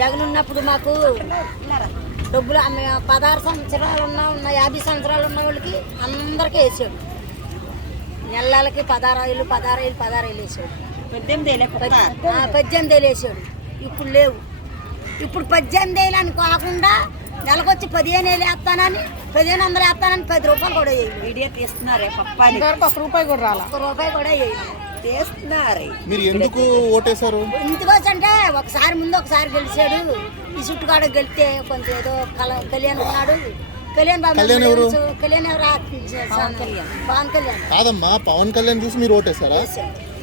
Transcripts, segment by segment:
జగన్ ఉన్నప్పుడు మాకు డబ్బులు 16 సంవత్సరాలు ఉన్న 50 సంవత్సరాలు ఉన్న వాళ్ళకి అందరికీ వేసాడు. నెలలకి 16,000 వేసాడు. 18,000 వేసాడు. ఇప్పుడు లేవు. ఇప్పుడు 18,000 అని కాకుండా నెలకొచ్చి 15,000 వేస్తానని 1,500 వేస్తానని 10 రూపాయలు కూడా వేయాలి. వీడియో తీస్తున్నారే ₹1 కూడా రాలా. ₹1 కూడా వేయాలి. చేస్తున్నారు. మీరు ఎందుకు ఓటేశారు? ఇందుకోసంటే ఒకసారి ముందు ఒకసారి గెలిచాడు. ఈ చుట్టుకాడ గెలిస్తే కొంచెం ఏదో కళ్యాణ్ ఉన్నాడు. కళ్యాణ్ ఎవరు? పవన్ కళ్యాణ్ కాదమ్మా, పవన్ కళ్యాణ్ చూసి మీరు ఓటేశారా?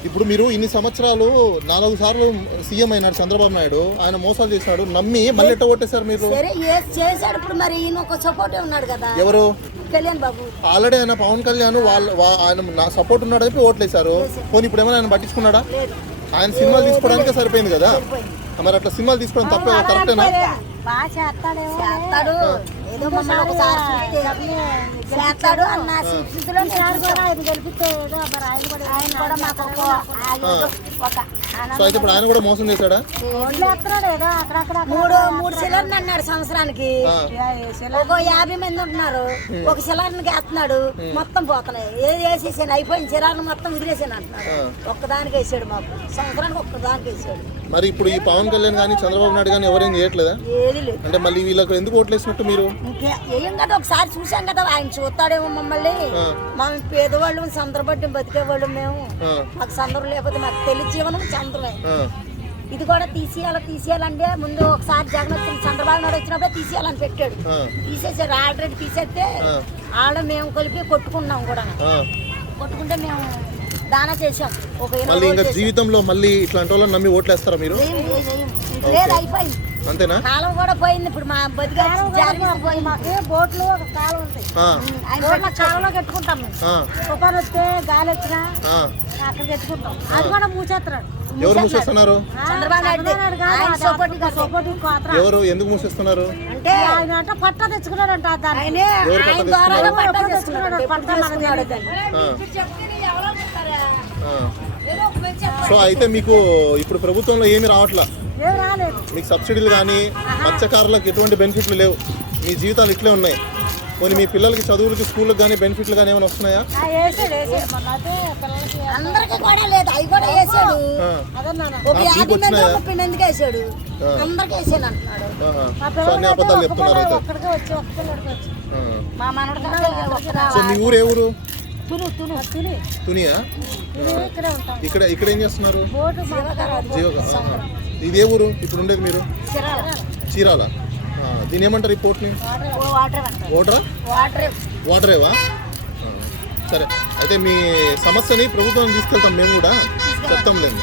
ఇప్పుడు మీరు ఇన్ని సంవత్సరాలు 4 సార్లు సీఎం అయినాడు చంద్రబాబు నాయుడు. ఆయన మోసాలు చేశాడు, నమ్మి మళ్ళీ ఎట్ట ఓటేశారు మీరు? సరే చేశాడు. ఇప్పుడు మరి ఈయన ఒక సపోర్టే ఉన్నాడు కదా. ఎవరు? కళ్యాణ్ బాబు. ఆల్రెడీ ఆయన పవన్ కళ్యాణ్ ఆయన నా సపోర్ట్ ఉన్నాడు చెప్పి ఓట్లేశారు. పోనీ ఇప్పుడు ఏమైనా ఆయన పట్టించుకున్నాడా? ఆయన సినిమాలు తీసుకోవడానికే సరిపోయింది కదా. మరి అట్లా సినిమాలు తీసుకోవడం తప్పే, కరెక్టేనా? చేస్తాడు ఏదో మమ్మల్ని ఒకసారి చేస్తాడు అన్న స్థితిలో సో అయితే ఇప్పుడు ఆయన కూడా మోసం చేశాడా? 3 సిలిండర్ అన్నాడు సంవత్సరానికి. ఒక 50 మంది ఉంటున్నారు. ఒక సిలిండర్కి వేస్తున్నాడు, మొత్తం పోతున్నాయి. ఏది వేసేసాను అయిపోయింది, సిలిండర్ మొత్తం వదిలేసాను అంటున్నాడు. ఒక్కదానికి వేసాడు, మాకు సంవత్సరానికి ఒక్కదానికి వేసాడు. మరి ఇప్పుడు ఈ పవన్ కళ్యాణ్ కానీ చంద్రబాబు నాయుడు కానీ ఎవరేం చేయట్లేదా? ఏది లేదు. అంటే మళ్ళీ వీళ్ళకి ఎందుకు ఓట్లేసినట్టు మీరు? ఏం కదా, ఒకసారి చూసాం కదా, ఆయన చూస్తాడేమో మమ్మల్ని. మేము పేదవాళ్ళు, సందర్భట్టి బతికేవాళ్ళు మేము. మాకు సందర్భం లేకపోతే మాకు తెలియ జీవనం చంద్రమే. ఇది కూడా తీసేయాలంటే ముందు ఒకసారి జగన్ వచ్చి చంద్రబాబు నాయుడు వచ్చినప్పుడే తీసేయాలని పెట్టాడు. తీసేసారు, ఆల్రెడీ తీసేస్తే వాళ్ళు మేము కలిపి కొట్టుకున్నాం కూడా. కొట్టుకుంటే మేము దానా చేసాం. ఒక జీవితంలో మళ్ళీ ఇట్లాంటి వాళ్ళని నమ్మి ఓట్లేస్తారా మీరు? లేదు, అయిపోయింది. అంతేనా? కాలం కూడా పోయింది. ఇప్పుడు మా బతికి పోయి మాకు బోట్లు ఒక కాలం ఉంటాయి. కాలంలో కట్టుకుంటాం మేము. తుఫాన్ వస్తే గాలి వచ్చినా అక్కడ కట్టుకుంటాం. అది కూడా మూసేస్తున్నాడు. ఎవరు మూసేస్తున్నారు? చంద్రబాబు నాయుడు. ఎవరు ఎందుకు మూసేస్తున్నారు అంటే ఆయన అంటే పట్టా తెచ్చుకున్నాడంట. సో అయితే మీకు ఇప్పుడు ప్రభుత్వంలో ఏమి రావట్లా? మీకు సబ్సిడీలు కానీ మత్స్యకారులకు ఎటువంటి బెనిఫిట్లు లేవు. మీ జీవితాలు ఇట్లే ఉన్నాయి. కొన్ని మీ పిల్లలకి చదువులకి స్కూళ్ళకి కానీ బెనిఫిట్లు కానీ ఏమైనా వస్తున్నాయా? అందరికి కూడా లేదు. అవి కూడా వేసాడు. అన్ని అబద్ధాలు చెప్తున్నారు అయితే. సో మీ ఊరు ఏ ఊరు? తునియా? ఇక్కడ ఏం చేస్తున్నారు? ఇది ఏ ఊరు ఇప్పుడు ఉండేది మీరు? చీరాల. దీని ఏమంటారు ఈ పోర్ట్ని? వాటరేవా? సరే, అయితే మీ సమస్యని ప్రభుత్వానికి తీసుకెళ్తాం, మేము కూడా చెప్తాం లేదు.